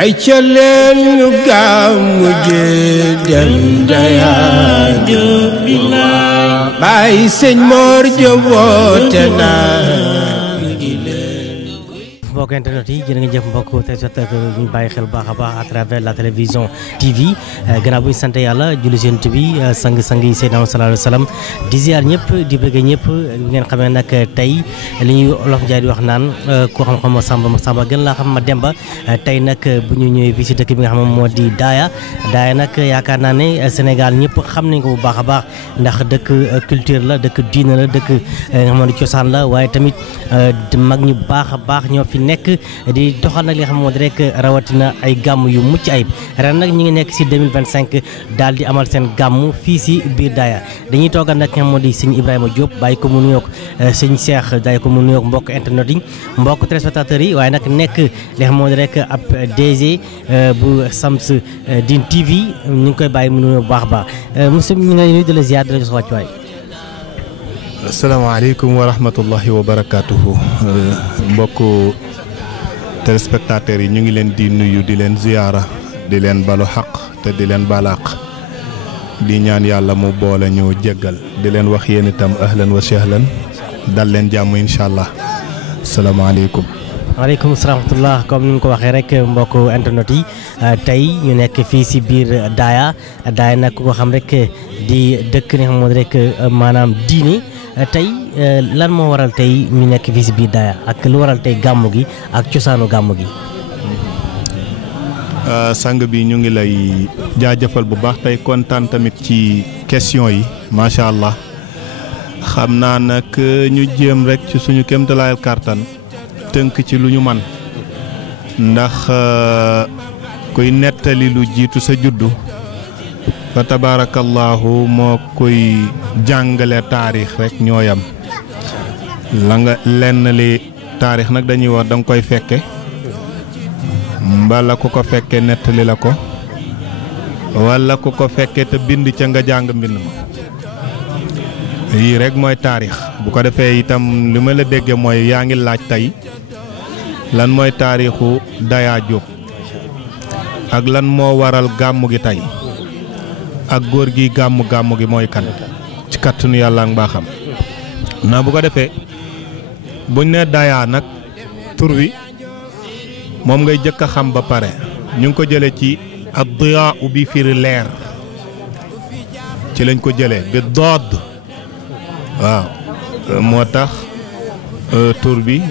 ay ca leen ñu gàmmu ji dem Daya Baay Sëñ Mor Jóob woote na mbokk internet yi jërë ngeen jëf mbokk téléspectateurs ñu bàyyi xel baax a baax à travers la télévision TV gannaaw bu ñu sant yàlla julli seen bi sang-sang yi Seydina sallallahu alayhi wa sallam di ziar ñëpp di bëgg ñëpp ngeen xamee nag tey li ñuy Olof Njaay di wax naan koo xam-xam ma Samba gën laa xam ma Demba tey nag bu ñu ñëwee fii si dëkk bi nga xam moo di Daya nag yaakaar naa ne Sénégal ñëpp xam nañ ko bu baax a baax ndax dëkk culture la dëkk diine la dëkk nga xam ne cosaan la waaye tamit mag ñu baax a baax ñoo fi nekk di doxal nag li nga xam moo di rek rawatina ay gàmm yu mucc ayib ren nag ñu ngi nekk si 2025 daal di amal seen gàmm fii si biir Daya dañuy toogal nag nga xam moo di sëñ Ibrahima Diop bàyyi ko mu nuyoog sëñ Cheikh bàyyi ko mu nuyoog mbokk internet yi mbokk téléspectateurs yi waaye nag nekk li nga xam moo di rek ab DG bu Sams Dine TV ñu ngi koy bàyyi mu nuyoo bu baax a baax monsieur ñu ngi nuyu di la ziar di la jox wàccuwaay. asalaamaaleykum wa rahmatullahi wa barakaatuhu mbokk téléspectateurs yi ñu ngi leen di nuyu di leen ziyaara di leen balu xaq te di leen balaq di ñaan yàlla mu boole ñu jéggal di leen wax yéen itam ahlan wa sahlan dal leen jàmm incha allah asalaamaaleykum. waaleykum salaam wa rahmatullah comme ni mu ko waxee rek mbokk internet yi tey ñu nekk fii si biir Daya nag ku ko xam rek di dëkk ni xam moo rek maanaam diine tey lan moo waral tey ñu nekk fii si biir Daya ak lu waral tey gàmmu gi ak cosaanu gàmmu gi. sang bi ñu ngi lay jaajëfal bu baax tey kontaan tamit ci question yi macha allah xam naa nag ñu jéem rek ci suñu kéemtalaayal kàttan tënk ci lu ñu man ndax kuy nettali lu jiitu sa juddu fa tabaarakallaahu moo koy jàngale taarix rek ñooyam la nga lenn li taarix nag dañuy wax danga koy fekke mbala ku ko fekke nettali la ko walla ku ko fekke te bind ca nga jàng mbind ma yii rek mooy taarix bu ko defee itam li ma la dégge mooy yaa ngi laaj tey lan mooy taarixu Daya Diop ak lan moo waral gàmmu gi tey ak góor gi gàmmu gi mooy kan ci kàttanu yàlla ak mbaaxam na bu ko defee buñ ne Daya nag tur wi moom ngay jëkk a xam ba pare ñu ngi ko jëlee ci ad-diyaa bi firi leer ci lañ ko jëlee bi dood waaw moo tax tur bi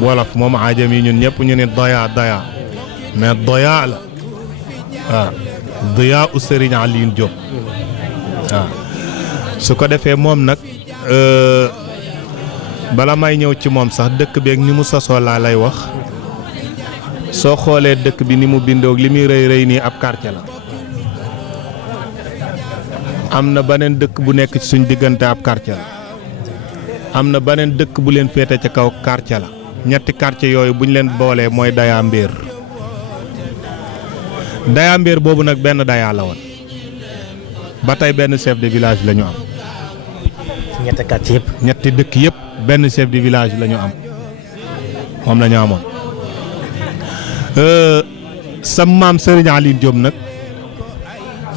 wolof moom aajam yi ñun ñëpp ñu ne Daya mais Daya la waaw Daya u Serigne Alioune Diop waaw su ko defee moom nag bala may ñëw ci moom sax dëkk bi ak ni mu sosoo laa lay wax soo xoolee dëkk bi ni mu bindoog li muy rëy rëy nii ab quartier la am na beneen dëkk bu nekk ci suñ diggante ab quartier la am na beneen dëkk bu leen féete ca kaw quartier la ñetti quartier yooyu bu ñu leen boolee mooy Daya Mbéer Daya Mbéer boobu nag benn Daya la woon ba tey benn chef de village la ñu am. ñetti quartier yëpp. ñetti dëkk yëpp benn chef de village la ñu am moom la ñu amoon. sa maam Serigne Alioune Diop nag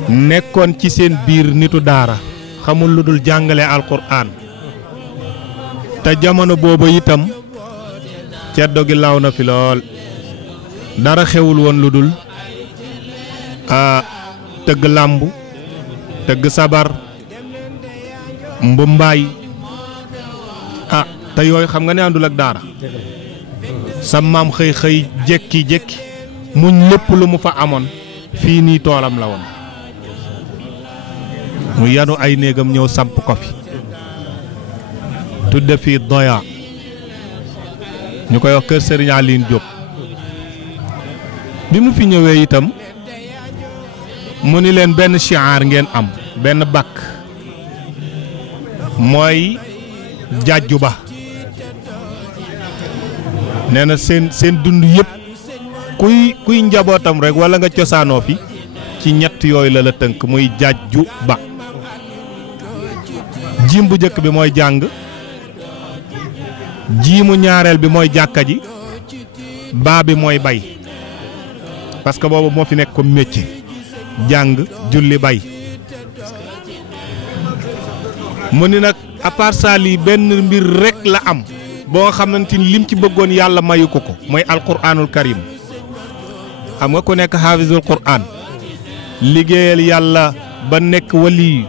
nekkoon ci seen biir nitu daara xamul lu dul jàngale alquran te jamono boobu itam ceddo gi law na fi lool dara xewul woon lu dul tëgg làmb tëgg sabar mbumbaay te yooyu xam nga ne àndul ak daara sa maam xëy jékki muñ lépp lu mu fa amoon fii nii toolam la woon mu yanu ay néegam ñëw samp ko fi tudde fii Daya ñu koy wax kër Serigne Alioune Diop bi mu fi ñëwee itam mu ni leen benn shi'ar ngeen am benn bakk mooy jàjju ba nee na seen dund yëpp kuy njabootam rek wala nga cosaanoo fi ci ñett yooyu la tënk muy jàjju ba jiim bu njëkk bi mooy jàng jiimu ñaareel bi mooy jàkka ji baa bi mooy bay parce que boobu moo fi nekk comme métier jàng julli bay mu ni nag à part ça lii benn mbir rek la am boo xamante ni lim ci bëggoon yàlla mayu ko mooy alquranul karim xam nga ku nekk xaafisul quran liggéeyal yàlla ba nekk wali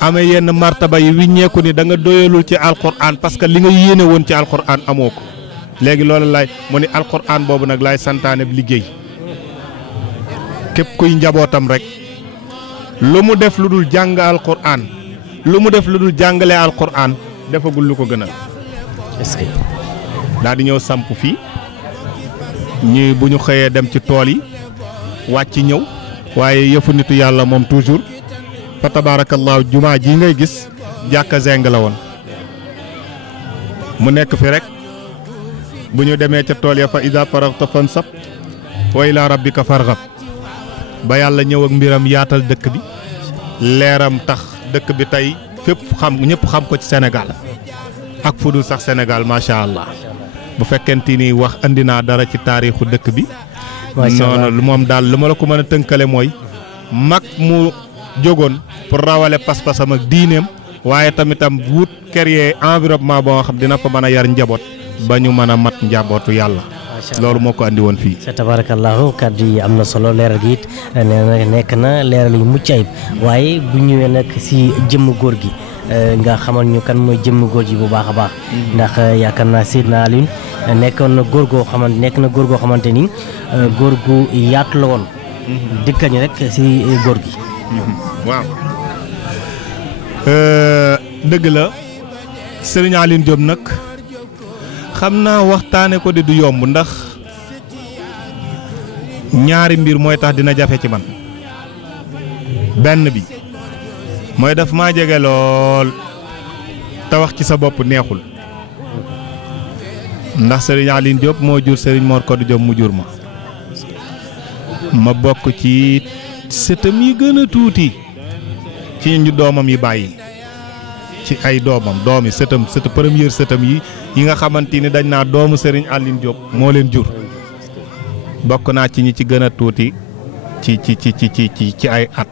amee yenn martaba yi wiññeeku ni da nga doyalul ci alquran parce que li nga yéene woon ci alquran amoo ko léegi loolu lay mu ni alquran boobu nag laay santaane bi liggéey képp kuy njabootam rek lu mu def lu dul jàng alquran lu mu def lu dul jàngale alquran defagul lu ko gënal. est-ce que daal di ñëw samp fii ñi bu ñu xëyee dem ci tool yi wàcc ñëw waaye yëfu nitu yàlla moom toujours fa tabaarakallaahu jumaa ji ngay gis jàkka zeng la woon mu nekk fi rek bu ñu demee ca tool ya fa iza faraghta fansab wa ila rabbika farghab ba yàlla ñëw ak mbiram yaatal dëkk bi leeram tax dëkk bi tey fépp xam ñëpp xam ko ci Sénégal ak fudul sax Sénégal macha allah bu fekkente ni wax andi naa dara ci taarixu dëkk bi. noonu moom daal lu ma la ko mën a tënkale mooy mag mu jógoon pour rawale pas-pasam ak diineem waaye tamitam wut créer environnement boo xam dina fa mën a yar njaboot ba ñu mën a mat njabootu yàlla. loolu moo ko andi woon fii. tabarakallahu kàddu yi am na solo leeral gi it nekk na leeral yu mucc ayib waaye bu ñëwee nag si jëmm góor gi nga xamal ñu kan mooy jëmm góor gi bu baax a baax. ndax yaakaar naa Seydina Alioune nekkoon na góor goo xamante ni góor gu yaatu la woon. dikkañ rek si góor gi. waaw dëgg la Serigne Alioune Diop nag xam naa waxtaane ko di du yomb ndax ñaari mbir mooy tax dina jafe ci man benn bi mooy daf maa jege lool te wax ci sa bopp neexul ndax Serigne Alioune Diop moo jur Serigne Mor Kodou Diop mu jur ma bokk ci sëtam yi gën a tuuti ci ñu doomam yi bàyyi ci ay doomi sëtam première sëtam yi nga xamante ni dañ naa doomu Serigne Alioune Diop moo leen jur bokk naa ci ñi ci gën a tuuti ci ay at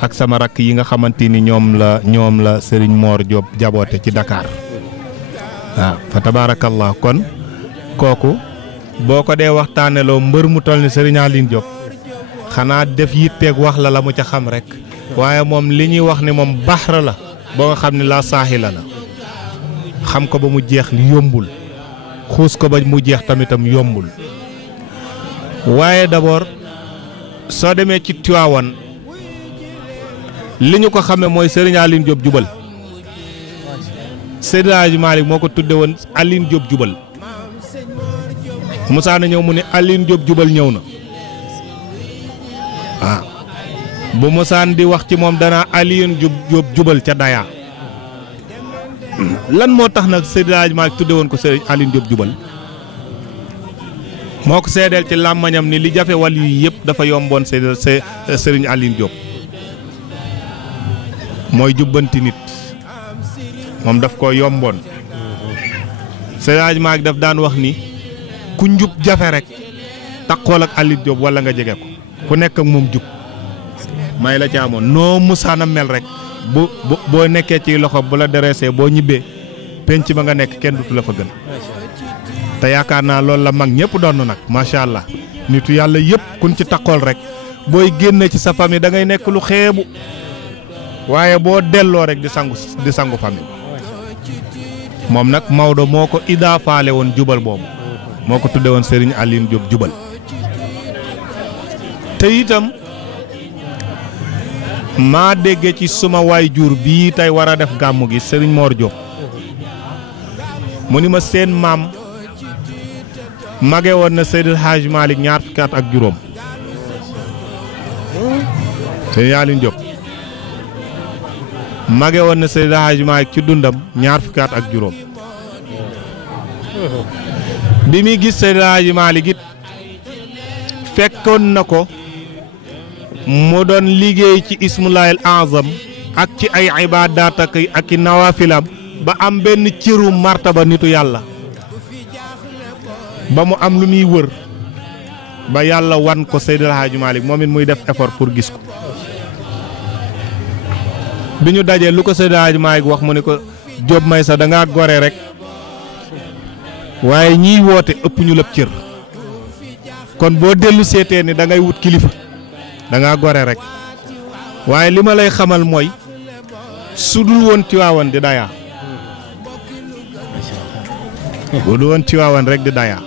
ak sama rakk yi nga xamante ni ñoom la Serigne Mor Diop jaboote ci Dakar waaw fa tabaarakallah kon kooku boo ko dee waxtaaneloo mbër mu toll ni Serigne Alioune Diop xanaa def yitteeg wax la mu ca xam rek waaye moom li ñuy wax ni moom baxra la boo nga xam ne la saaxila la xam ko ba mu jeex li yombul xuus ko ba mu jeex tamitam yombul waaye d'abord soo demee ci Tiwaawan li ñu ko xamee mooy Serigne Alioune Diop jubal Seydi Hadji Malick moo ko tudde woon Alioune Diop jubal Moussa na ñëw mu ne Alioune Diop jubal ñëw na waaw bu Moussa di wax ci moom danaa Alioune Diop jubal ca Daya lan moo tax nag Seydi Hadji Malick tudde woon ko Serigne Alioune Diop jubal moo ko seedeel ci làmmañam ni li jafe wàll yi yëpp dafa yomboon Serigne Alioune Diop mooy jubbanti nit moom daf ko yomboon Seydi Hadji Malick daf daan wax ni ku njub jafe rek takkool ak Alioune Diop wala nga jege ko ku nekk ak moom jub may la ci amoon noo musaana mel rek boo nekkee ci loxo bu la dressé boo ñibbee penc ba nga nekk kenn dutu la fa gën te yaakaar naa loolu la mag ñëpp doon nag macha allah nitu yàlla yëpp kun ci takkool rek booy génne ci sa famille da ngay nekk lu xeebu waaye boo delloo rek di sangu famille moom nag Maodo moo ko idaafaale woon jubal boobu moo ko tudde woon Serigne Alioune Diop jubal te itam maa déggee ci suma waay jur bii tey war a def gàmmu gi Serigne Mor Diop mu ni ma seen maam mage woon na Seydil Hadji Malick ñaar fukki at ak juróom Serigne Alioune Diop mage woon na Seydil Hadji Malick ci dundam ñaar fukki at ak juróom bi muy gis Seydil Hadji Malick it fekkoon na ko mu doon liggéey ci ismullahil azam ak ci ay ibaadaat ak i nawaafilam ba am benn ciru martaba nitu yàlla ba mu am lu muy wër ba yàlla wan ko Seydil Hadji Malick moom it muy def effort pour gis ko bi ñu dajee lu ko Seydil Hadji Malick wax mu ne ko Diop Maysa da ngaa gore rek waaye ñiy woote ëpp ñu lépp cër kon boo dellu seetee ni da ngay wut kilifa da ngaa gore rek waaye li ma lay xamal mooy su dul woon Tiwaawan di dayaa bu dul woon Tiwaawan rek di dayaa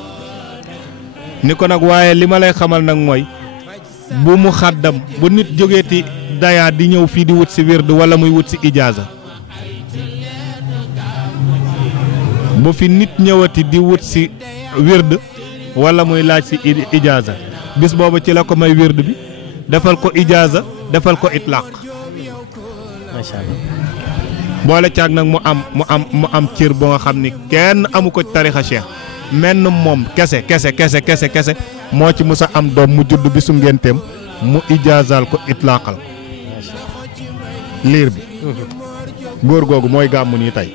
ni ko nag waaye li ma lay xamal nag mooy bu mu xàddam bu nit jógeeti dayaa di ñëw fii di wut si wird wala muy wut si ijaaza bu fi nit ñëwati di wut si wird wala muy laaj si ijaaza bis boobu ci la ko may wird bi defal ko ijaaza defal ko itlaaq macha allah boole caag nag mu am cër boo nga xam ni kenn amu ko tarixa cheikh menn moom kese moo ci musa am doom mu judd bisu ngénteem mu ijaazal ko itlaaqal ko liir bi góor googu mooy gàmmu nii tey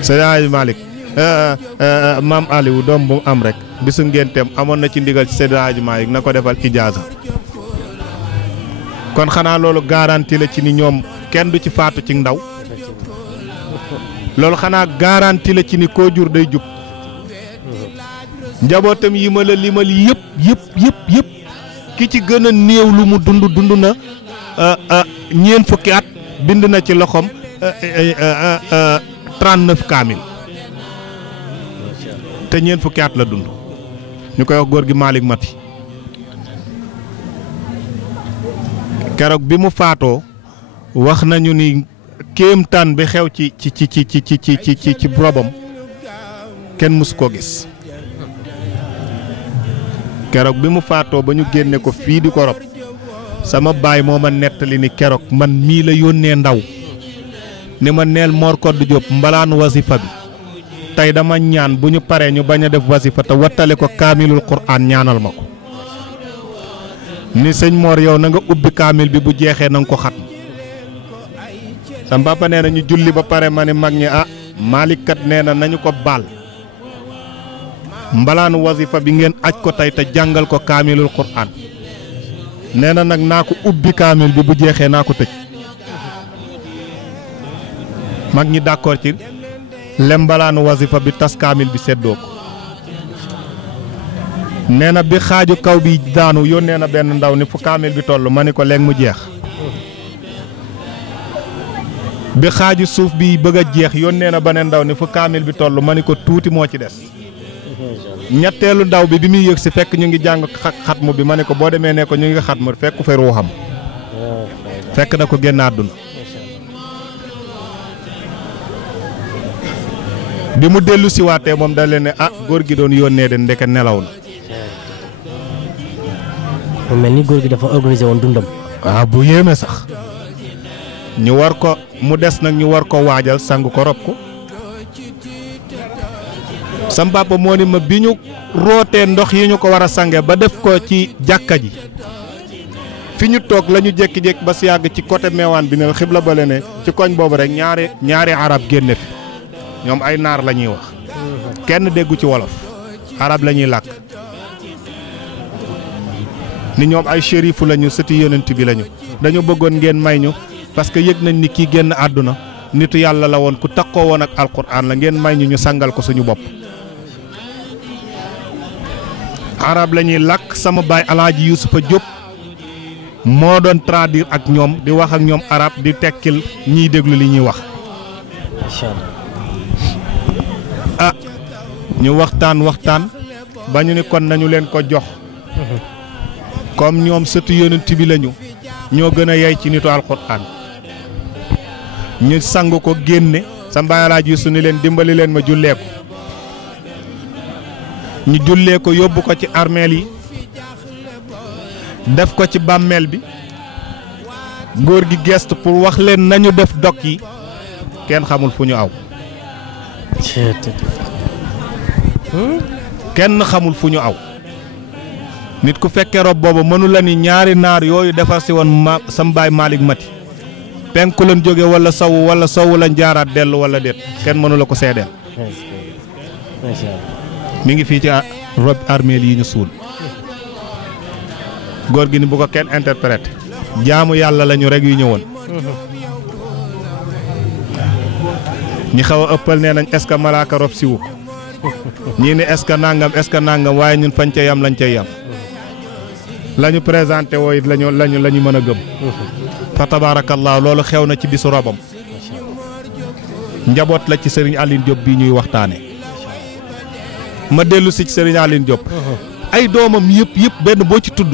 Seydi Hadji Malick maam Aliou doom bu mu am rek bisu ngénteem amoon na ci ndigal ci Seydi Hadji Malick na ko defal ijaaza kon xanaa loolu garantie la ci ni ñoom kenn du ci faatu ci ndaw loolu xanaa garantie la ci ni koo jur day jub njabootam yi ma la limal yëpp ki ci gën a néew lu mu dund na ñeent fukki at bind na ci loxoom 39 kaamil te ñeent fukki at la dund ñu koy wax góor gi Malick Mati keroog bi mu faatoo wax nañu ni kéemtaan bi xew ci robam kenn mësu koo gis keroog bi mu faatoo ba ñu génne ko fii di ko rob sama baay moo ma nettali ni keroog man mii la yónnee ndaw ni ma neel Mor Koddu Diop mbalaanu wasifa bi tey dama ñaan bu ñu paree ñu bañ a def wasifa te wattale ko kaamilul quraan ñaanal ma ko ni sëñ Mor yow na nga ubbi kaamil bi bu jeexee na nga ko xatm sam papa nee na ñu julli ba pare ma ni mag ñi Malick kat nee na nañu ko baal mbalaanu wasifa bi ngeen aj ko tey te jàngal ko kaamilul quraan nee na nag naa ko ubbi kaamil bi bu jeexee naa ko tëj mag ñi d'accord ci lem mbalaanu wasifa bi tas kaamil bi seddoo ko nee na bi xaaju kaw bi daanu yónnee na benn ndaw ni fu kaamil bi toll ma ni ko léegi mu jeex bi xaaju suuf bi bëgg a jeex yónnee na beneen ndaw ni fu kaamil bi toll ma ni ko tuuti moo ci des ñetteelu ndaw bi bi muy yëg si fekk ñu ngi jàng xatmu bi ma ne ko boo demee ne ko ñu ngi xatmu fekk fa ruuxam fekk na ko génn àdduna bi mu dellu si waatee moom da leen ne góor gi doon yónnee de ndeke nelaw na mu mel ni góor gi dafa organisé woon dundam bu yéeme sax ñu war ko mu des nag ñu war ko waajal sang ko rob ko sam papa moo ni ma bi ñu rootee ndox yi ñu ko war a sange ba def ko ci jàkka ji fi ñu toog la ñu jékki-jékki ba si yàgg ci côté meewaan bi ne xibla bale ne ci koñ boobu rek ñaari arab génne fi ñoom ay naar la ñuy wax kenn déggu ci wolof arab la ñuy làkk ni ñoom ay shérifu lañu sëti yonent bi lañu dañu bëggoon ngeen may ñu parce que yëg nañ ni kii génn àdduna nitu yàlla la woon ku takkoo woon ak alquran la ngeen may ñu sangal ko suñu bopp arab la ñuy làkk sama baay alaaji Yuusufa Jóob moo doon traduire ak ñoom di wax ak ñoom arab di tekkil ñiy déglu li ñuy wax ñu waxtaan ba ñu ni kon nañu leen ko jox comme ñoom sëtu yonent bi lañu ñoo gën a yey ci nitu alquran ñu sang ko génne sa baay alaaji Yuusu ni leen dimbali leen ma jullee ko ñu jullee ko yóbbu ko ci armeel yi def ko ci bàmmeel bi góor gi gestu pour wax leen nañu def dog yi kenn xamul fu ñu aw kenn xamul fu ñu aw nit ku fekkee rob boobu mënu la ni ñaari naar yooyu defar si woon sam baay Malick Mati penku lañ jóge wala sowu lañ jaaraat dellu wala déet kenn mënu la ko seedeel mi ngi fii ci rob armeel yi ñu suul góor gi ni bu ko kenn interprété jaamu yàlla lañu rek yu ñëwoon ñi xaw a ëppal nee nañ est-ce que malaaka rob siwu ko ñii ni est-ce que nangam waaye ñun fañ ca yam lañ cay yam la ñu présenté wooy lañu mën a gëm fa tabaarakallaa loolu xew na ci bisu robam njaboot la ci Serigne Aline Diop bii ñuy waxtaane ma dellu si ci Serigne Aline Diop ay doomam yëpp benn boo ci tudd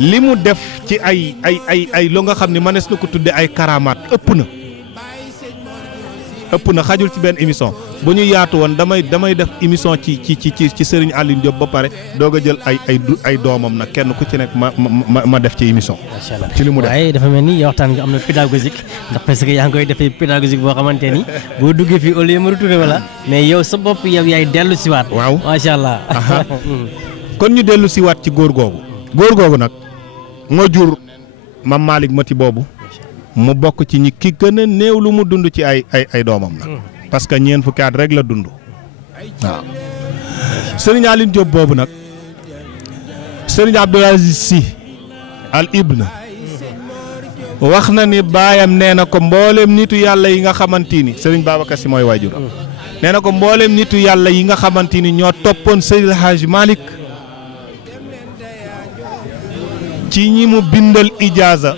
li mu def ci ay lu nga xam ne mënees na ko tudde ay karamaat ëpp na xajul ci benn émission bu ñu yaatu woon damay def émission ci Serigne Aline Diop ba pare doog a jël ay doomam nag kenn ku ci nekk ma def ci émission. macha allah ci li mu def waaye dafa mel ni waxtaan nga am na pédagogique ndax parce que yaa ngi koy defee pédagogique boo xamante ni boo duggee fii au lieu ma retourné wala mais yow sa bopp yow yaay dellu si waat. waaw macha allah. kon ñu dellu si waat ci góor googu nag moo jur Mam Malick Mati boobu. mu bokk ci ñi ki gën a néew lu mu dund ci ay doomam nag parce que ñeent fukki at rek la dund waaw Serigne Aline Diop boobu nag Serigne Abdoul Aziz Sy Al Ibn wax na ni baayam nee na ko mbooleem nitu yàlla yi nga xamante ni Serigne Babacar Sy mooy waajuram nee na ko mbooleem nitu yàlla yi nga xamante ni ñoo toppoon Seydil Hadj Malick ci ñi mu bindal ijaaza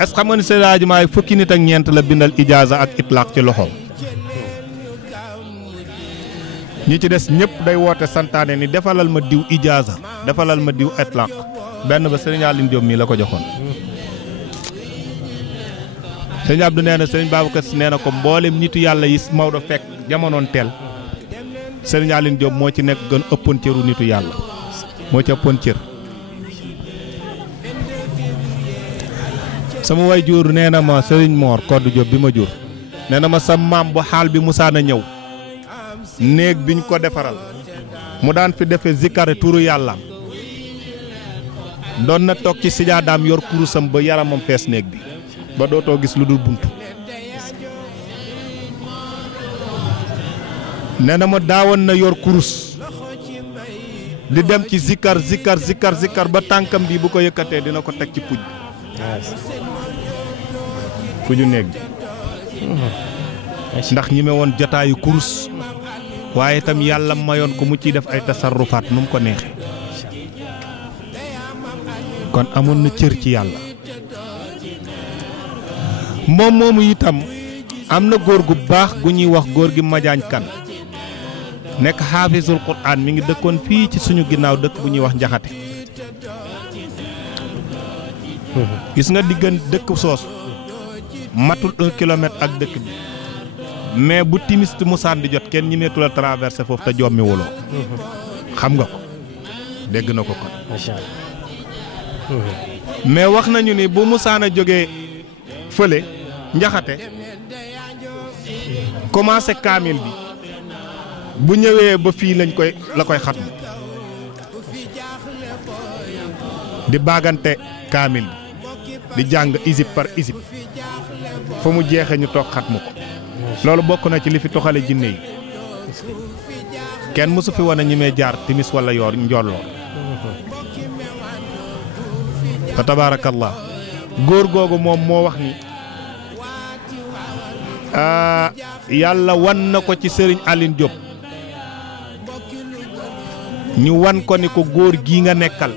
est-ce que xam nga ni Seydil Hadji Malick fukki nit ak ñeent la bindal ijaaza ak itlaq ci loxoom ñi ci des ñëpp day woote santaane ni defalal ma diw ijaaza defalal ma diw itlaq benn ba Serigne Aline Diop mii la ko joxoon. Serigne Abdou nee na Serigne Babacar Sy nee na ko mboolem nitu yàlla yi Maodo fekk jamonoon teel Serigne Aline Diop moo ci nekk gën ëppoon cëru nitu yàlla moo ci ëppoon cër. sama way jur nee na ma Serigne Mor Koddu Diop bi ma jur nee na ma sa maam bu xaal bi musaana ñëw néeg biñ ko defaral mu daan fi defee zikkare turu yàlla doon na toog ci sijaadaam yor kurusam ba yaramam fees néeg bi ba dootoo gis lu dul buntu nee na ma daawoon na yor kurus di dem ci zikkar ba tànkam bi bu ko yëkkatee dina ko teg ci puj fuju néeg bi ndax ñi me woon jotaayu kurus waaye itam yàlla mayoon ko mu ciy def ay tasarrufaat nu mu ko neexee kon amoon na cër ci yàlla moom moomu itam am na góor gu baax gu ñuy wax góor gi Majaañ Kan nekk xaafisul Qur'an mi ngi dëkkoon fii ci suñu ginnaaw dëkk bu ñuy wax Njaxate gis nga dëkk soosu matul 1 kilomètre ak dëkk bi mais bu timis musaan di jot kenn ñi meetu la traversé foofu te jommi wuloo xam nga ko dégg na ko kon mais wax nañu ni bu musaan a jógee fële Njaxate commencé kaamil bi bu ñëwee ba fii la koy xatmu di baagante kaamil bi di jàng isib par isib fa mu jeexee ñu toog xatmu ko loolu bokk na ci li fi toxale jinne yi kenn mësu fi wane ñi mee jaar timis wala yoor njolloor fa tabaarakallah góor googu moom moo wax ni yàlla wan na ko ci Serigne Aline Diop ñu wan ko ni ko góor gii nga nekkal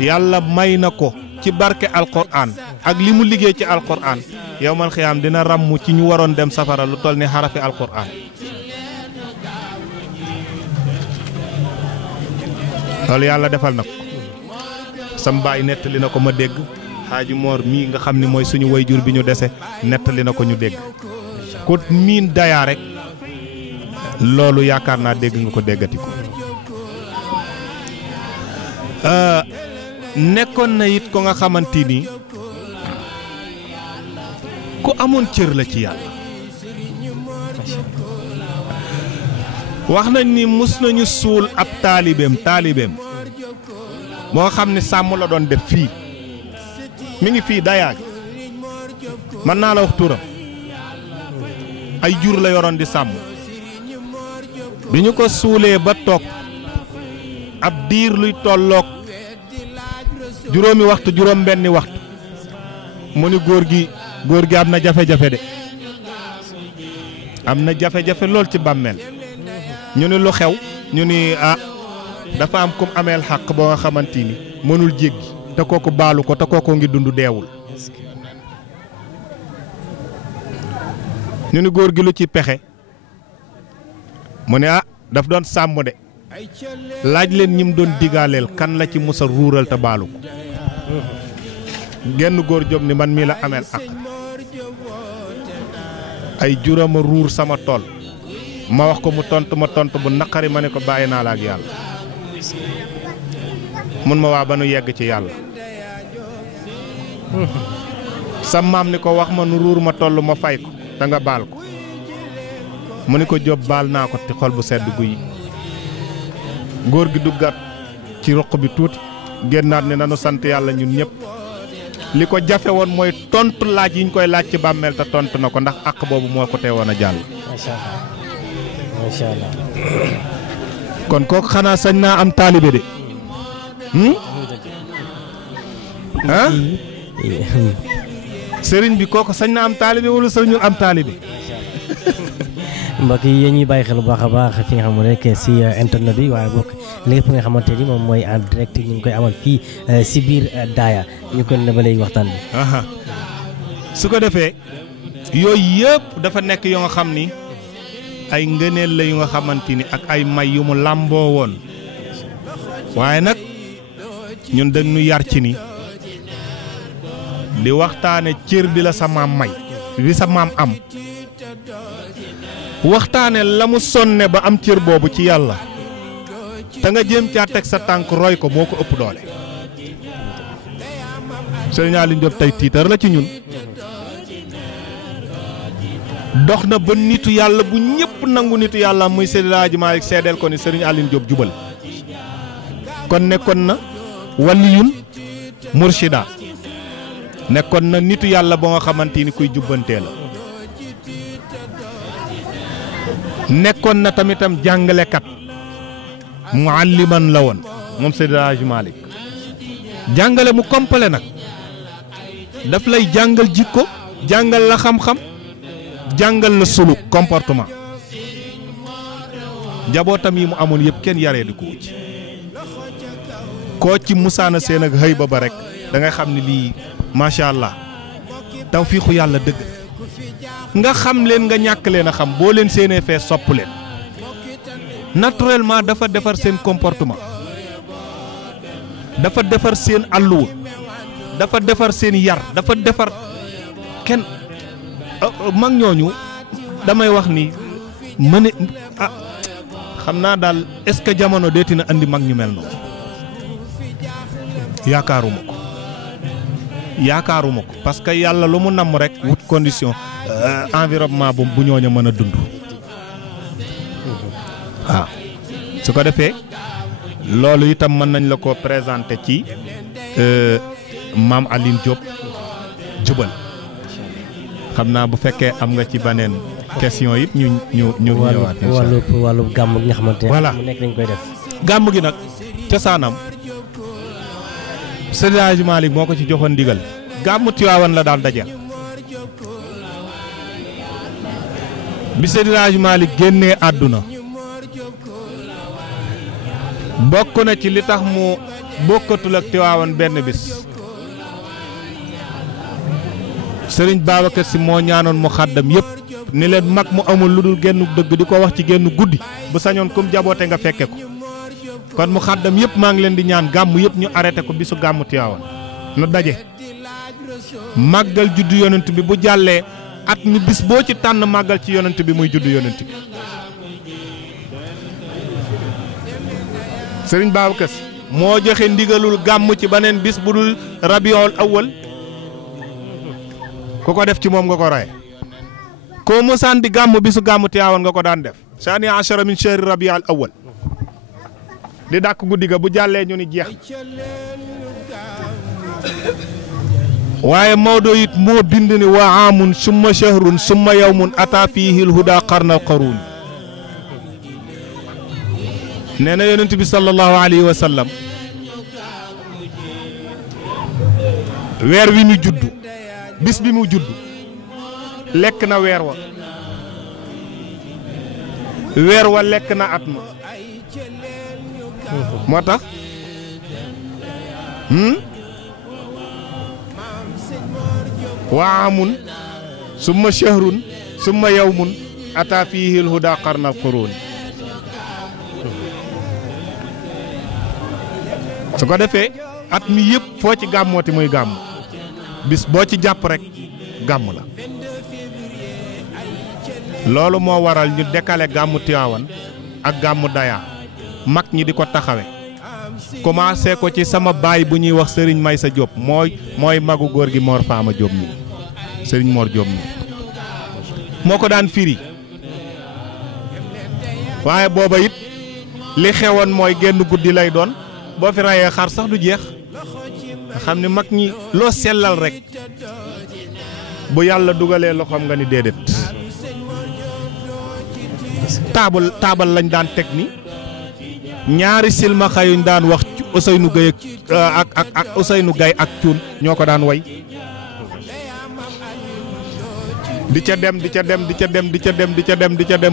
yàlla may na ko ci barke alquran ak li mu liggéey ci alquran yowmal xiyaam dina ràmm ci ñu waroon dem safara lu toll ni xarafi alquran loolu yàlla defal na ko sam baay nettali na ko ma dégg Xaaji Moor mii nga xam ni mooy suñu wayjur bi ñu dese nettali na ko ñu dégg ku miin dayaa rek loolu yaakaar naa dégg nga ko déggati ko nekkoon na it ko nga xamante ni ku amoon cër la ci yàlla wax nañ ni mus nañu suul ab taalibeem moo xam ne sàmm la doon def fii mi ngi fii dayaag mën naa la wax turam ay jur la yoroon di sàmm bi ñu ko suulee ba toog ab diir luy tolloog juróomi waxtu juróom benni waxtu mu ni góor gi am na jafe-jafe de am na jafe-jafe lool ci bàmmeel ñu ni lu xew ñu ni dafa am kum ameel xàq boo nga xamante ni mënul jéggi te kooku baalu ko te kooku ngi dund deewul ñu ni góor gi lu ci pexe mu ne daf doon sàmm de laaj leen ñim doon digaaleel kan la ci musa ruural te baalu ko genn góor jóg ni man mii la ameel ak ay juróoma ruur sama tool ma wax ko mu tontu ma tontu bu naqari ma ne ko bàyyi naa la ak yàlla mun ma waa ba nu yegg ci yàlla sa maam ni ko wax ma nu ruur ma toll ma fay ko te nga baal ko mu ni ko Jóob baal naa ko ci xol bu sedd guy góor gi duggaat ci roq bi tuuti génnaat ne nanu sant yàlla ñun ñëpp li ko jafe woon mooy tontu laaj yi ñu koy laaj ci bàmmeel te tontu na ko ndax àq boobu moo ko teewoon a jàll. macha allah. kon kooku xanaa sañ naa am taalibe de. sëriñ bi kooku sañ naa am taalibe wala sañul am taalibe. mbokk yi yéen ñuy bàyyi xel bu baax a baax fi nga xam ne rek si internet bi waaye bokk lépp nga xamante ni moom mooy en direct ñu ngi koy amal fii si biir Daaya ñu ko ne ba léegi waxtaan bi. su ko defee yooyu yëpp dafa nekk yoo nga xam ni ay ngëneel la yu nga xamante ni ak ay may yu mu làmboo woon waaye nag ñun dañ ñu yar ci ni di waxtaane cër bi la sa maam may bi sa maam am. waxtaane la mu sonne ba am cër boobu ci yàlla te nga jéem caa teg sa tànk roy ko moo ko ëpp doole. Sëriñ Aliou Diop tey tiitar la ci ñun dox na ba nitu yàlla bu ñëpp nangu nitu yàlla muy Seydi Hadji Malick seedeel ko ni Sëriñ Aliou Diop jubal kon nekkoon na waliyun murshida nekkoon na nitu yàlla ba nga xamante ni kuy jubbantee la. nekkoon na tamitam jàngalekat mualliman la woon moom Seydi Hadji Malick jàngale mu complet nag daf lay jàngal jikko jàngal la xam-xam jàngal la suluk comportement jabootam yi mu amoon yëpp kenn yaree di ko ci koo ci musaana seen ak xëy ba rek da ngay xam ne lii macha allah tawfiixu yàlla dëgg nga xam leen nga ñàkk leen a xam boo leen séenee fee sopp leen naturellement dafa defar seen comportement dafa defar seen àlluwa dafa defar seen yar dafa defar kenn mag ñooñu damay wax ni mëne xam naa daal est-ce que jamono deeti na andi mag ñu mel noonu yaakaaruma ko parce que yàlla lu mu namm rek wut condition environnement bu ñooñu mën a dund waaw su ko defee loolu itam mën nañ la ko présenter ci maam Aliou Diop jubal xam naa bu fekkee am nga ci beneen question it ñu ñëwaat wàllu gàmm gi nga xamante ne voilà mu nekk dañ koy def gàmm gi nag cosaanam Seydi Hadji Malick moo ko ci joxoon ndigal gàmmu Tiwaawan la daal dajal bi Seydi Hadji Malick génnee àdduna bokk na ci li tax mu bokkatul ak Tiwaawan benn bis Sëriñ Babacar Si moo ñaanoon mu xàddam yëpp ni leen mag mu amul lu dul genn dëgg di ko wax ci genn guddi bu sañoon kum jaboote nga fekke ko kon mu xàddam yëpp maa ngi leen di ñaan gàmm yëpp ñu arrêté ko bisu gàmmu Tiwaawan nu daje màggal juddu yonent bi bu jàllee at mi bis boo ci tànn màggal ci yonent bi muy juddu yonent bi Sëriñ Babacar Si moo joxe ndigalul gàmm ci beneen bis bu dul rabiul awwal ku ko def ci moom nga ko roye koo mosaan di gàmm bisu gàmmu Tiwaawan nga ko daan def saani ashara min shahri rabiul awwal di dàkk guddi ga bu jàllee ñu ni jeex waaye Maodo it moo bind ni wa amun summa shahrun summa yawmun ata fihi lhuda qarnal qaruun nee na yonent bi sallallahu alayhi wa sallam weer wi mu juddu bis bi mu juddu lekk na weer wa lekk na at ma moo tax waamun summa shahrun summa yawmun ata fihi alhuda qarnal qurun su ko defee at mi yëpp foo ci gàmmooti muy gàmm bis boo ci jàpp rek gàmm la loolu moo waral ñu décalé gàmmu Tiwaawan ak gàmmu Daya mag ñi di ko taxawe commencé ko ci sama baay bu ñuy wax Serigne Maysa Diop mooy magu góor gi Mor Fama Diop mi Serigne Mor Diop mi moo ko daan firi waaye booba it li xewoon mooy génn guddi lay doon boo fi rayee xar sax du jeex nga xam ne mag ñi loo sellal rek bu yàlla dugalee loxoom nga ni déedéet taabal lañ daan teg ni ñaari silmaxa yuñ daan wax Ousseynou Gueye ak Ousseynou Gaye ak Cuun ñoo ko daan way di ca dem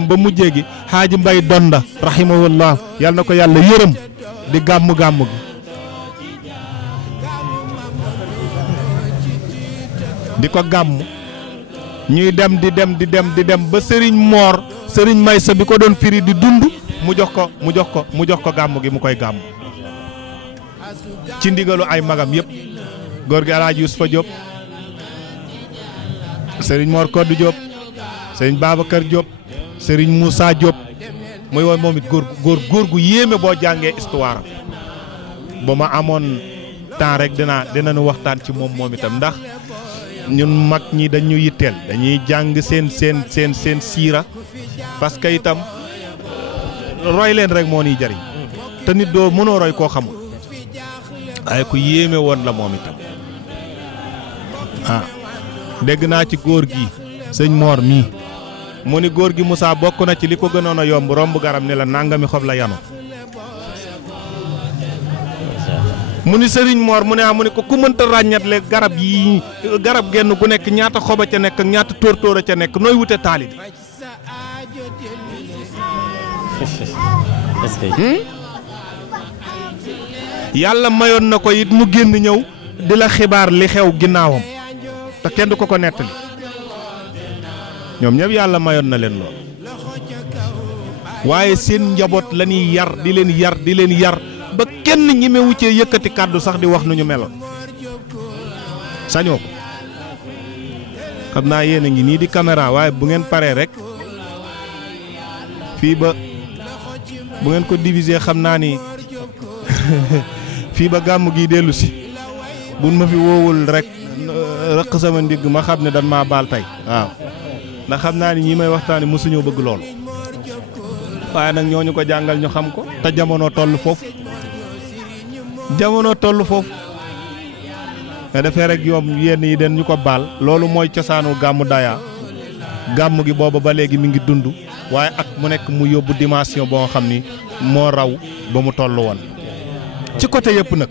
ba mujjee gi Xaaji Mbay Donda rahimahullah yal na ko yàlla yërëm di gàmm gi di ko gàmm ñuy dem di dem ba Sëriñ Maysa bi ko doon firi di dund mu jox ko gàmm gi mu koy gàmm ci ndigalu ay magam yëpp góor gi Alaaji Yusufa Diop Sëriñ Mor Koddu Diop Sëriñ Babacar Diop Sëriñ Moussa Diop muy woon moom it góor gu yéeme boo jàngee histoire ba ma amoon temps rek dinañu waxtaan ci moom itam ndax ñun mag ñi dañu yitteel dañuy jàng seen siira parce que itam roy leen rek moo niy jariñ te nit doo mënoo roy koo xamul waaye ku yéeme woon la moom itam dégg naa ci góor gi sëñ Mor mii mu ni góor gi Moussa bokk na ci li ko gënoon a yomb romb garab ni la nangami xob la yanu mu ni sëriñ Mor mu ne ko ku mënta ràññatle garab genn gu nekk ñaata xoba ca nekk ak ñaata tóortóora ca nekk nooy wute taalib yàlla mayoon na ko it mu génn ñëw di la xibaar li xew ginnaawam te kenn du ko nettali ñoom ñëpp yàlla mayoon na leen lool waaye seen njaboot la ñuy yar di leen yar ba kenn ñemewu cee yëkkati kàddu sax di wax nu ñu meloon sañoo ko xam naa yéen a ngi nii di caméra waaye bu ngeen paree rek fii ba bu ngeen ko diviser xam naa ni fii ba gàmm gi dellu si buñ ma fi woowul rek rëq sama ndigg ma xam ne dan maa baal tey waaw ndax xam naa ni ñi may waxtaani mosuñoo bëgg loolu waaye nag ñooñu ko jàngal ñu xam ko te jamono toll foofu nga defee rek yoom yenn yi den ñu ko baal loolu mooy cosaanu gàmmu Daya gàmm gi booba ba léegi mi ngi dund waaye at mu nekk mu yóbbu dimension boo xam ni moo raw ba mu toll woon ci côté yëpp nag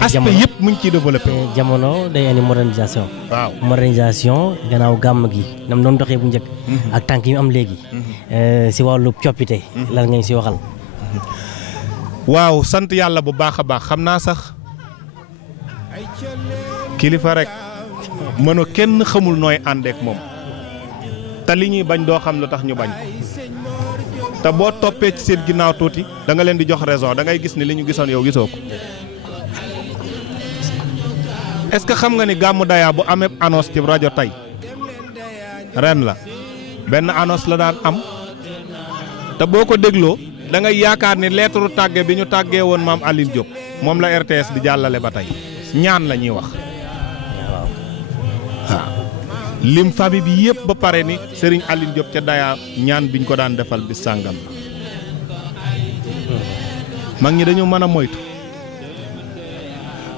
aspect yëpp mu ngi ciy développé jamono day andi modernisation waaw modernisation gannaaw gàmm gi nam doon doxee bu njëkk ak tànk yi mu am léegi si wàllu coppite lan nga ñu si waxal waaw sant yàlla bu baax a baax xam naa sax kilifa rek mëno kenn xamul nooy àndeek moom te li ñuy bañ doo xam lu tax ñu bañ ko te boo toppee ci seen ginnaaw tuuti da nga leen di jox raison da ngay gis ni li ñu gisoon yow gisoo ko est-ce que xam nga ni gàmmu Daya bu amee annonce ci rajo tey ren la benn annonce la daan am te boo ko dégloo da ngay yaakaar ni lettre tàgge bi ñu tàggee woon maam Aline Diop moom la RTS di jàllale ba tey ñaan la ñuy wax waaw lim famille bi yëpp ba pare ni Serigne Aline Diop ca Daya ñaan biñ ko daan defal bis sàngam mag ñi dañu mën a moytu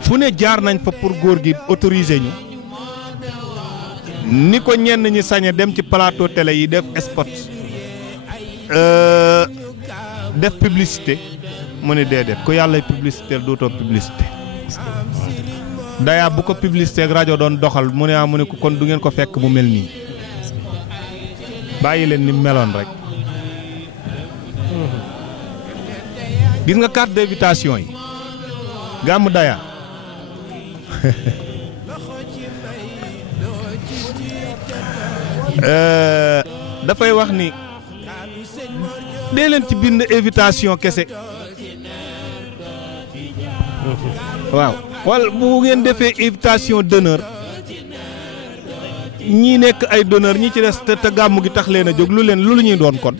fu ne jaar nañ fa pour góor gi autoriser ñu ni ko ñenn ñi sañe dem ci plateau télé yi def spot def publicité mu ne déedéet ku yàlla publicité dootoo publicité. Daya bu ko publicité ak rajo doon doxal mu ne mu ne ko kon du ngeen ko fekk mu mel nii bàyyi leen ni meloon rek. gis nga carte d'invitation yi gàmmu Daya dafay wax ni dee leen ci bind invitation kese waaw wala bu ngeen defee invitation d'honneur ñii nekk ay d'honneur ñi ci des te gàmmu gi tax leen a jóg lu ñuy doon kon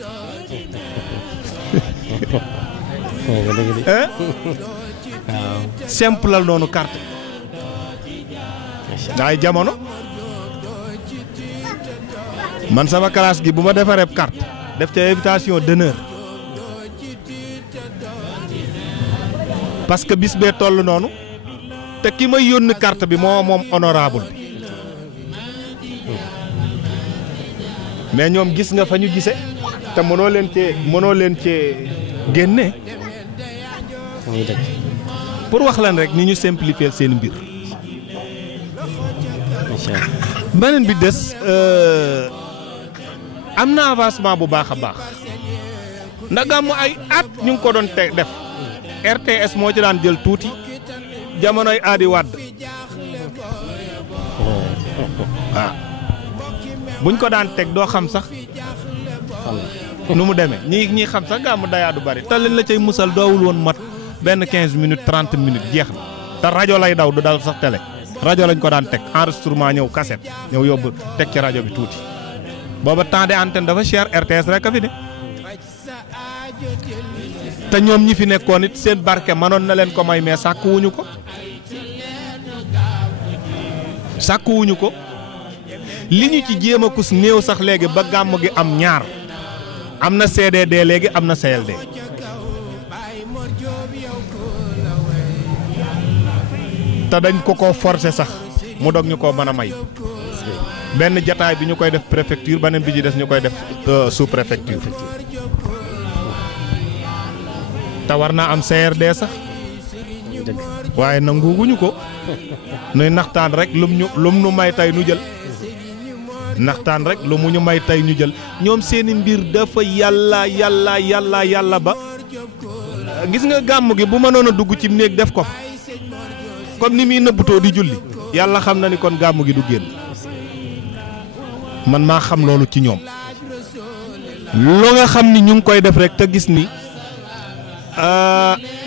simple la noonu carte ay jamono man sama classe gi bu ma defaree carte def ca invitation d'honneur parce que bis bee toll noonu te ki may yónni carte bi moom honorable bi mais ñoom gis nga fa ñu gise te mënoo leen cee génne pour wax lan rek ni ñu simplifier seen mbir. beneen bi des am na avancement bu baax a baax ndax gàmmu ay at ñu ngi ko doon def RTS moo ci daan jël tuuti jamonoy Aadi Wàdd waaw buñ ko daan teg doo xam sax nu mu demee ñi xam sax gàmmu Daya du bari te leen la cay musal doowul woon mat benn 15 minutes 30 minutes jeex na te rajo lay daw du dal sax télé rajo lañ ko daan teg enregistrement ñëw cassette ñëw yóbbu teg ci rajo bi tuuti booba temps de antenne dafa cher RTS rek a fi ne te ñoom ñi fi nekkoon it seen barke mënoon na leen ko may mais sàkkuwuñu ko li ñu ci jéem a kus néew sax léegi ba gàmm gi am ñaar am na CDD léegi am na CLD te dañ ko forcer sax mu dog ñu ko mën a may benn jataay bi ñu koy def préfecture beneen bi ci des ñu koy def sous préfecture te war naa am CRD sax waaye nanguwuñu ko nuy naxtaan rek lum nu may tey nu jël naxtaan rek lu mu ñu may tey ñu jël ñoom seeni mbir dafa yàlla ba gis nga gàmm gi bu mënoon a dugg ci néeg def ko comme ni muy nëbbutoo di julli yàlla xam na ni kon gàmm gi du génn man maa xam loolu ci ñoom loo nga xam ni ñu ngi koy def rek te gis ni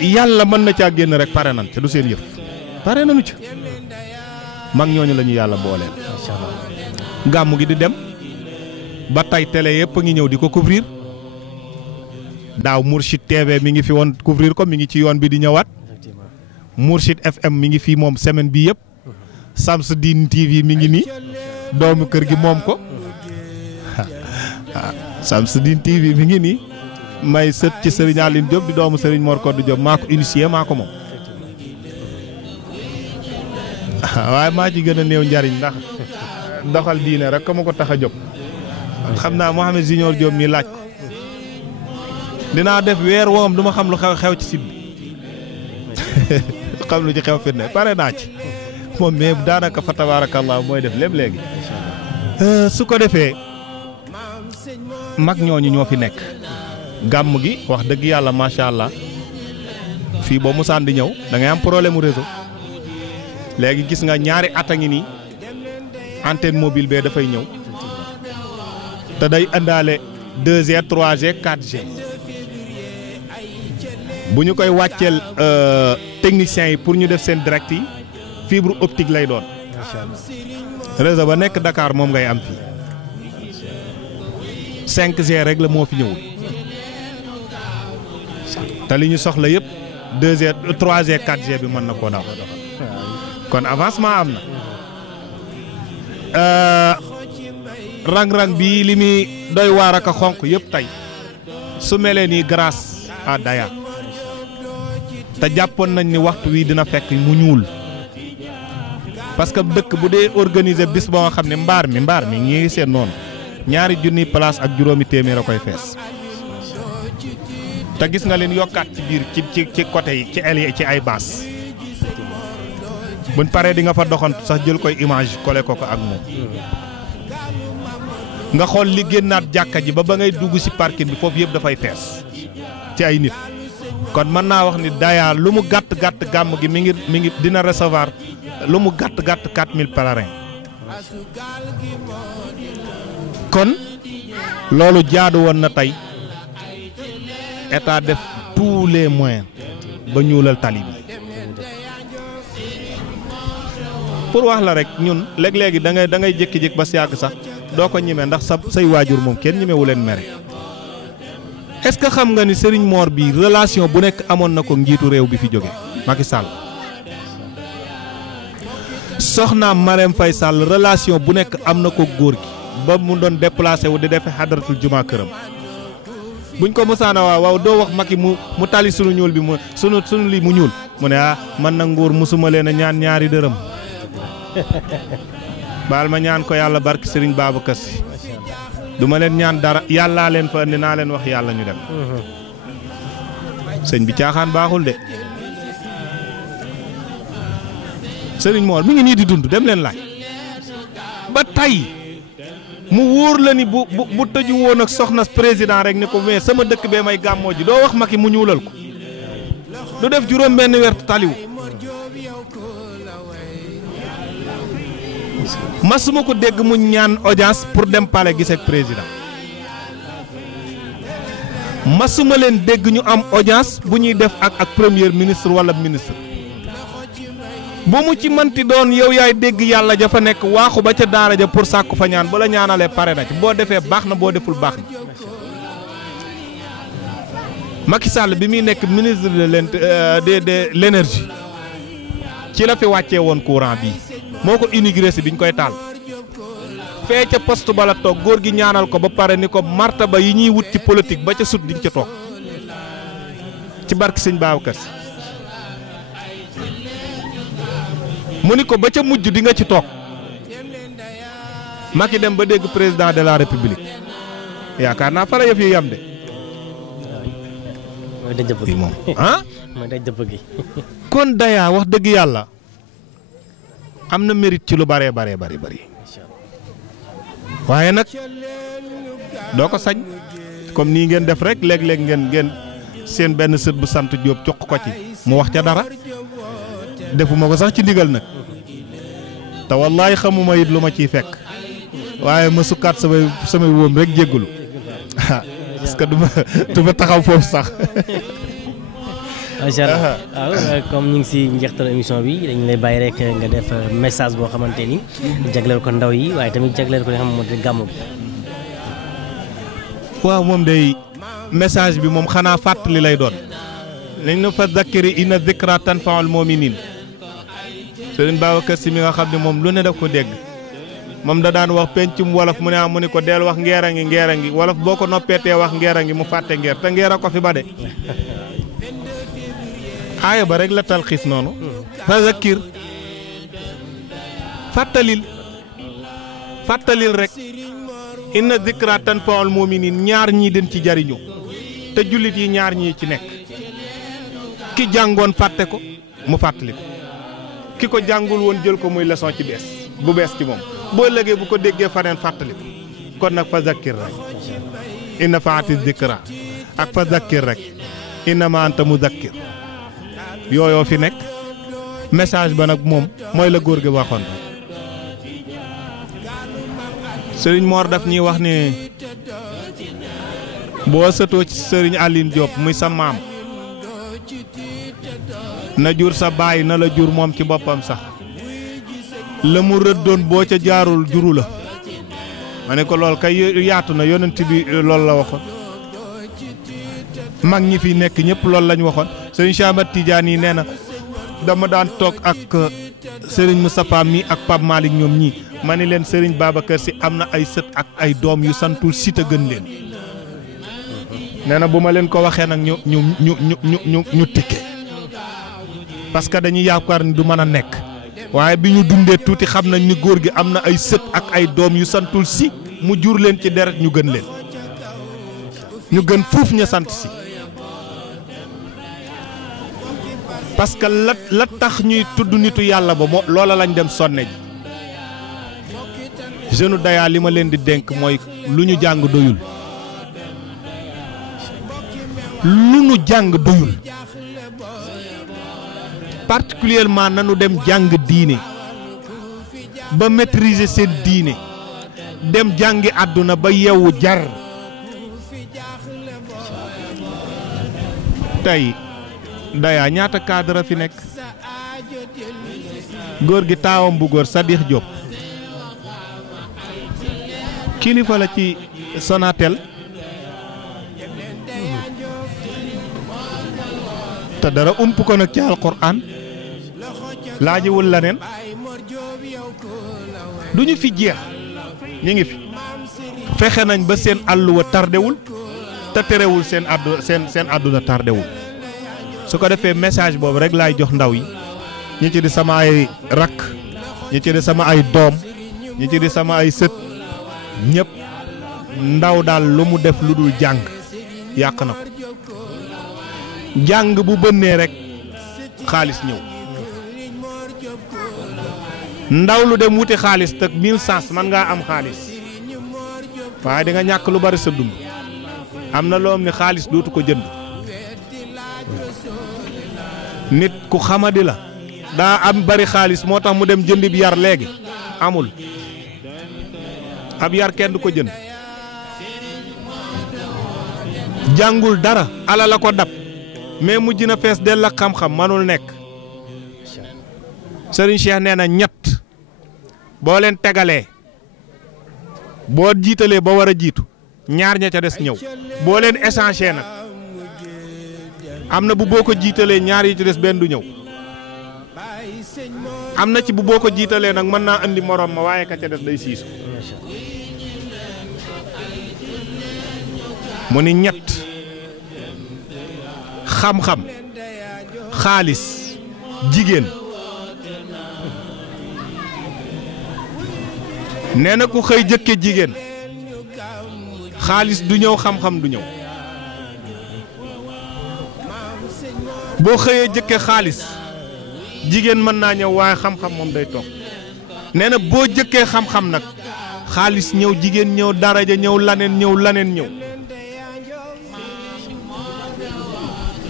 yàlla mën na caa génn rek pare nan te du seen yëf pare nanu ci mag ñooñu la ñu yàlla booleel. macha allah gàmm gi di dem ba tey télé yëpp a ngi ñëw di ko couvrir daaw Mourchid TV mi ngi fi woon couvrir ko mi ngi ci yoon bi di ñëwaat Mourchid FM mi ngi fii moom semaine bi yëpp Samsudine TV mi ngi nii doomu kër gi moom ko Samsudine TV mi ngi nii may sët ci Serigne Aline Diop di doomu Serigne Mor Kodou Diop maa ko initié maa ko moom waaye maa ci gën a néew njariñ ndax doxal diine rek ka ma ko tax a jóg xam naa Mouhamed Junior Diop mi laaj ko dinaa def weer woom du ma xam lu xew ci sib bi xam lu ci xew fit ne pare naa ci moom mais daanaka fa tabarakallah mooy def lépp léegi su ko defee mag ñooñu ñoo fi nekk gàmm gi wax dëgg yàlla macha allah fii boo musaan di ñëw da ngay am problème mu réseau léegi gis nga ñaari at a ngi nii antenne mobile bee dafay ñëw te day àndaale 2G 3G 4G bu ñu koy wàcceel techniciens yi pour ñu def seen direct yi fibre optique lay doon réseau ba nekk Dakar moom ngay am fii 5G rek la moo fi ñëwul te li ñu soxla yëpp 2G 3G 4G bi mën na koo daw kon avancement am na rang-rang bii li muy doy waar ak a xonq yëpp tey su melee nii grâce à Daya te jàppoon nañ ni waxtu wi dina fekk mu ñuul parce que dëkk bu dee organiser bis boo nga xam ne mbaar mi ngi seen noonu 2 junniy place ak juróomi téeméer a koy fees te gis nga leen yokkaat ci biir ci côté yi ci aile yi ci ay baas buñ paree di nga fa doxantu sax jël koy image collé ko ak moom nga xool li génnaat jàkka ji ba ngay dugg ci parking bi foofu yëpp dafay fees ci ay nit kon mën naa wax ni Daya lu mu gàtt gàmm gi mi ngi dina recevoir lu mu gàtt 4000 pèlerins kon loolu jaadu woon na tey état def tous les moyens ba ñuulal tali bi pour wax la rek ñun léeg-léegi da ngay jékki-jékki ba si yàgg sax doo ko ñemee ndax say waajur moom kenn ñemewu leen mere est-ce que xam nga ni Serigne Mor bi relation bu nekk amoon na ko njiitu réew bi fi jóge Macky Sall soxnaam Marème Faye Sall relation bu nekk am na ko góor gi ba mu doon déplacé wu di defe xadaratul juma këram buñ ko musaana waaw doo wax Macky mu tali sunu ñuul bi mu sunu li mu ñuul mu ne man na nguur musuma leen a ñaan ñaari dërëm baal ma ñaan ko yàlla barki Serigne Babacar Sy duma leen ñaan dara yàllaa leen fa andi naa leen wax yàlla ñu dem sëñ bi caaxaan baaxul de Serigne Mor mi ngi nii di dund dem leen laaj ba tey mu wóor la ni bu tëju woon ak soxna président rek ni ko mais sama dëkk bee may gàmmoo ji doo wax Macky mu ñuulal ko du def juróom benn weer taliwu masuma ko dégg mu ñaan audience pour dem palais gis ak président masuma leen dégg ñu am audience bu ñuy def ak premier ministre wala ministre bu mu ci mënti doon yow yaay dégg yàlla ja fa nekk waaxu ba ca daara ja pour sàkku fa ñaan ba la ñaanalee pare na ci boo defee baax na boo deful baax na Macky Sall bi muy nekk ministre de l'énergie ci la fi wàccee woon courant bii moo ko inauguré si biñ koy taal fee ca poste ba la toog góor gi ñaanal ko ba pare ni ko martaba yi ñuy wut ci politique ba ca sut diñ ca toog ci barki sëñ Babacar Sy mu ni ko ba ca mujj di nga ci toog Macky dem ba dégg président de la république yaakaar naa fa la yëf yi yam de mooy daj dëpp gi moom mooy daj dëpp gi kon Daya wax dëgg yàlla am na mérite ci lu bari waaye nag doo ko sañ comme nii ngeen def rek léeg-léeg ngeen seen benn sët bu sant Diop jox ko ci mu wax ca dara defuma ko sax ci ndigal nag te wallaay xamuma it lu ma ciy fekk waaye ma sukkaat samay wóom rek jéggalu parce que du ma taxaw foofu sax. macha allah waaw comme ñu ngi si njeextal émission bi dañu lay bàyyi rek nga def message boo xamante ni jagleel ko ndaw yi waaye tamit jagleel ko li nga xam ne gàmmu bi. waaw moom day message bi moom xanaa fàttali lay doon. nañ na fa zakkiri inna zikra tanfa'ul mu'minin Sëriñ Babacar Sy mi nga xam ne moom lu ne daf ko dégg moom da daan wax pencum wolof mu ne mu ni ko deel wax ngeera ngi wolof boo ko noppeetee wax ngeera ngi mu fàtte ngeer te ngeera ko fi ba de. aaya ba rek la talxiis noonu fa zakkir fàttalil rek inna zikra tanfa'ul mu'minin ñaar ñii den ci jariñu te jullit yi ñaar ñii ci nekk ki jàngoon fàtte ko mu fàttali ko ki ko jàngul woon jël ko muy leçon ci bu bees ci moom boo légee bu ko déggee faneen fàttali ko kon nag fa zakkir rek inna faati zikra ak fa zakkir rek inna ma anta muzakkir yooyoo fi nekk message ba nag moom mooy la góor gi waxoon rek Sëriñ Mor daf ñuy wax ni boo sëtoo ci Sëriñ Aline Diop muy sa maam na jur sa baay na la jur moom ci boppam sax la mu rëddoon boo ca jaarul juru la ma ne ko lool kay yaatu na yonent bi loolu la waxoon mag ñi fi nekk ñëpp loolu lañ waxoon Sëriñ Cheikh Ahmed Tidiane yi nee na dama daan toog ak Sëriñ Moustapha mi ak Pape Malick ñoom ñii ma ni leen Sëriñ Babacar Sy am na ay sët ak ay doom yu santul si te gën leen nee na bu ma leen ko waxee nag ñu tikke parce que dañuy yaakaar ni du mën a nekk waaye bi ñu dundee tuuti xam nañ ni góor gi am na ay sët ak ay doom yu santul si mu jur leen ci deret ñu gën leen ñu gën fuuf ña sant si parce que la tax ñuy tudd nitu yàlla ba moo loola lañ dem sonne ji. jeune Daya li ma leen di dénk mooy lu ñu jàng doyul. lu ñu jàng doyul. particulièrement nanu dem jàng diine ba maîtriser seen diine dem jàngi àdduna ba yeewu jar. tey Daya ñaata cadre fi nekk góor gi taawam bu góor Sadikh Diop kilifa la ci Sonatel te dara ump ko nag ci alquran laajiwul la neen du ñu fi jeex ñu ngi fi fexe nañ ba seen àlluwa tardewul te terewul seen àdduna tardewul su ko defee message boobu rek laay jox ndaw yi ñi ci di sama ay rakk ñi ci di sama ay doom ñi ci di sama ay sët ñëpp ndaw daal lu mu def lu dul jàng yàq na ko jàng bu bënnee rek xaalis ñëw ndaw lu dem wuti xaalis te 1100 man ngaa am xaalis waaye di nga ñàkk lu bari sa dund am na loom ni xaalis dootu ko jënd nit ku xamadi la daa am bari xaalis moo tax mu dem jëndi bi yar léegi amul ab yar kenn du ko jënd jàngul dara ala la ko dab mais mujj na fees dell ak xam-xam manul nekk Serigne Cheikh nee na ñett boo leen tegalee boo jiitalee ba war a jiitu ñaar ña ca des ñëw boo leen échangé nag am na bu boo ko jiitalee ñaar yi ci des benn du ñëw am na ci bu boo ko jiitalee nag mën naa andi morom ma waaye ka ca des day siisu mu ni ñett xam-xam xaalis jigéen nee na ku xëy jëkke jigéen xaalis du ñëw xam-xam du ñëw boo xëyee jëkke xaalis jigéen mën naa ñëw waaye xam-xam moom day toog nee na boo jëkkee xam-xam nag xaalis ñëw jigéen ñëw daraja ñëw laneen ñëw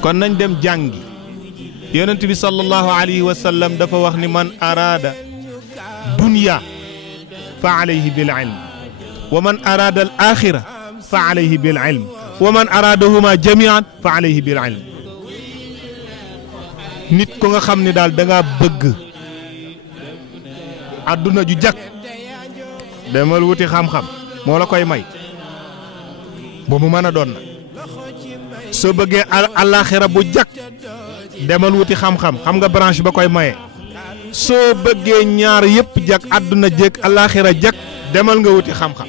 kon nañ dem jàngi yonent bi sallallahu alayhi wa sallam dafa wax ni man araada dunya fa alayhi bil ilm wa man araada al axira fa alayhi bil ilm wa man araadahuma jamian fa alayhi bil ilm nit ko nga xam ne daal da ngaa bëgg àdduna ju jag demal wuti xam-xam moo la koy may ba mu mën a doon na soo bëggee àllaaxira bu jag demal wuti xam-xam xam nga branche ba koy maye soo bëggee ñaar yëpp jag àdduna jeg àllaaxira jag demal nga wuti xam-xam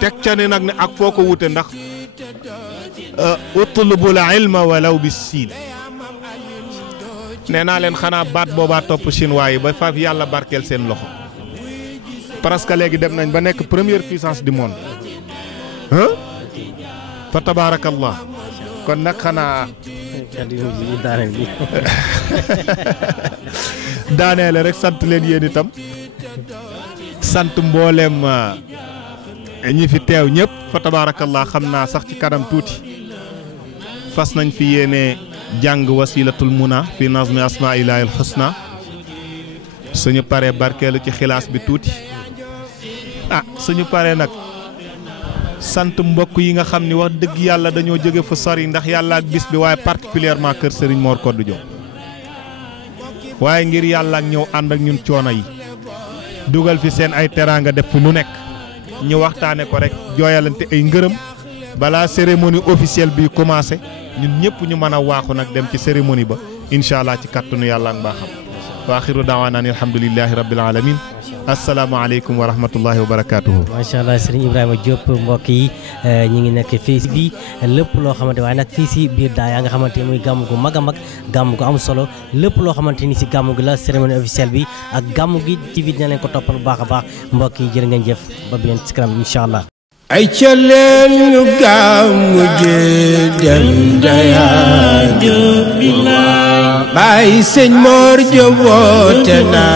teg ca ne nag ne ak foo ko wute ndax utlubul ilma walaw bis siin nee naa leen xanaa baat boobaa topp chinois yi ba faaf yàlla barkeel seen loxo parce que léegi dem nañ ba nekk première puissance du monde fa tabaarakallah kon nag xanaa daaneele rek sant leen yéen itam sant mboolem ñi fi teew ñëpp fa tabaarakallah xam naa sax ci kanam tuuti fas nañ fi yéene jàng wasilatul muna fi nazmi asma'illahi alxusna suñu paree barkeelu ci xilaas bi tuuti suñu paree nag sant mbokk yi nga xam ni wax dëgg yàlla dañoo jóge fu sori ndax yàlla ak bis bi waaye particulièrement kër Serigne Mor Codou Diop waaye ngir yàlla ak ñëw ànd ak ñun coono yi dugal fi seen ay teraanga def fi lu nekk ñu waxtaane ko rek jooyalante ay ngërëm balaa cérémonie officielle bi commencé ñun ñëpp ñu mën a waaxu nag dem ci cérémonie ba incha allah ci kàttanu yàlla ak mbaaxam wa axiru daawaana ani alhamdulillahi rabbil alamin asalaamaaleykum wa rahmatullahi wa barakaatuhu. macha allah Serigne Ibrahima Diop mbokk yi ñi ngi nekk fii bi lépp loo xamante waaye nag fii si biir Daya nga xamante ni muy gàmm gu mag a mag gàmm gu am solo lépp loo xamante ni si gàmm gi la cérémonie officielle bi ak gàmm gi TV dina leen ko toppal bu baax a baax mbokk yi jërë ngeen jëf ba bien ci kanam incha allah. ay ca leen ñu gàmm ji dem Daya Baay Sëñ Mor Jóob woote na